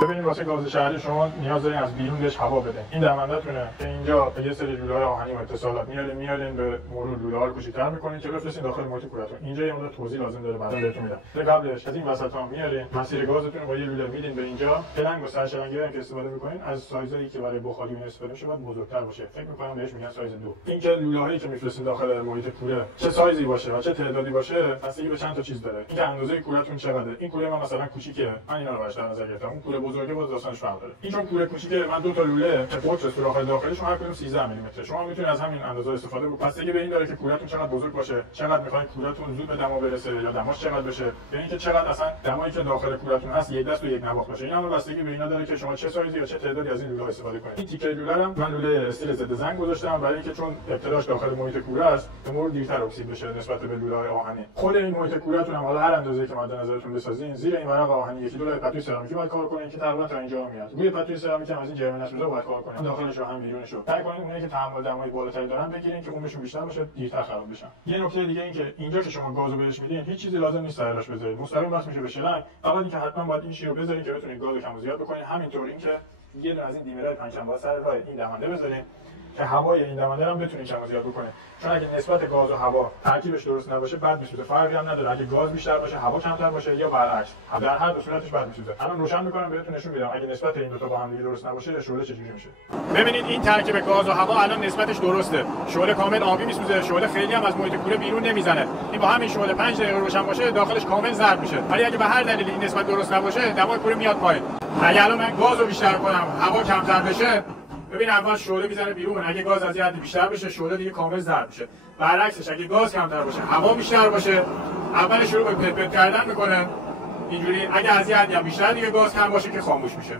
ببینید واسه گاز شهری شما نیاز دارین از بیرون بهش هوا بدین. این دمنده‌تونه که اینجا یه سری لوله‌های آهنی و اتصالات میارین به مرور لوله‌ها رو کوچیک‌تر می‌کنین که بفرستین داخل محیط کورتون. اینجا یه مقدار توضیح لازم داره بعدا بهتون میدم. قبلش از این وسطا میارین مسیر گازتون رو با یه لوله میدین به اینجا. پلنگ و سرشلنگی که استفاده می‌کنین از سایزایی که برای بخاری استفاده میشه باید بزرگتر باشه. فکر می‌کنم بهش میگن سایز 2. این که لوله‌هایی که می‌فرستین داخل محیط کوره چه سایزی باشه و چه تعدادی باشه بستگی به چند تا چیز داره. این که اندازه کورتون چقدره. این کوره من مثلا کوچیکه. من اینا رو براش در نظر گرفتم. اون کوره بزرگه باز داستانش فرق داره. این چون کوره کوچیکه من دو تا لوله که قطر سوراخ داخلیشون هر کدوم 13 میلیمتره. شما میتونید از همین اندازه استفاده بکنید. بستگی به این داره که کورتون چقدر بزرگ باشه، چقدر می‌خواید کورتون زود به دما برسه یا دماش چقدر بشه. یعنی که چقدر اصلا دمایی که داخل کورتون هست یک دست و یک نواخت باشه. این هم بستگی به اینا داره که شما چه سایزی یا چه تعدادی از این لوله استفاده کنید. این تیکه لوله رو من لوله استیل ضد زنگ گذاشتم برای اینکه چون ابتداش داخل محیط کوره است، به مرور دیرتر اکسید بشه نسبت به لوله‌های آهنی. خود این محیط کورتون هم حالا هر اندازه‌ای که مد نظرتون بسازین زیر این ورق آهنی یکی دو لایه پتوی سرامیکی باید کار کنین که تقریبا تا اینجا میاد. روی پتوی سرامیک هم از این جرمن اسموزا باید کار کنین. داخلش رو هم بیرونش رو. سعی کنین اونایی که تحمل دمای بالاتری دارن بگیرین که عمرشون بیشتر باشه، دیرتر خراب بشن. یه نکته دیگه این که اینجا که شما گازو بهش میدین هیچ چیزی لازم نیست سرش بذارید. مستقیم وصل میشه به شلنگ. فقط اینکه حتما باید این شیر رو بذارین که بتونید گازو کم و زیاد بکنین. همینطور اینکه یه دونه از این دیمرای پنجشنبه سر راه این دمنده بذارین که هوای این دمنده هم بتونین کم و زیاد بکنین. چون اگه نسبت گاز و هوا ترکیبش درست نباشه بد میسوزه. فرقی هم نداره اگه گاز بیشتر باشه هوا کمتر باشه یا برعکس. در هر دو صورتش بد میسوزه. الان روشن میکنم بهتون نشون میدم اگه نسبت این دو تا با هم دیگه درست نباشه شعله چجوری میشه. ببینید این ترکیب گاز و هوا الان نسبتش درسته. شعله کامل آبی میسوزه، شعله خیلی هم از محیط کوره بیرون نمیزنه. این با همین شعله 5 دقیقه روشن باشه داخلش کامل ضرب میشه. ولی اگه به هر دلیلی این نسبت درست نباشه دمای کوره میاد پایین. اگه الان من گازو بیشتر کنم هوا کمتر بشه ببین اول شعله میزنه بیرون. اگه گاز از یه حد بیشتر بشه شعله دیگه کامل ضرب میشه. برعکسش اگه گاز کمتر باشه هوا بیشتر باشه اول شروع به پت پت کردن میکنه اینجوری. اگه از یه حدی بیشتر دیگه گاز کم باشه که خاموش میشه.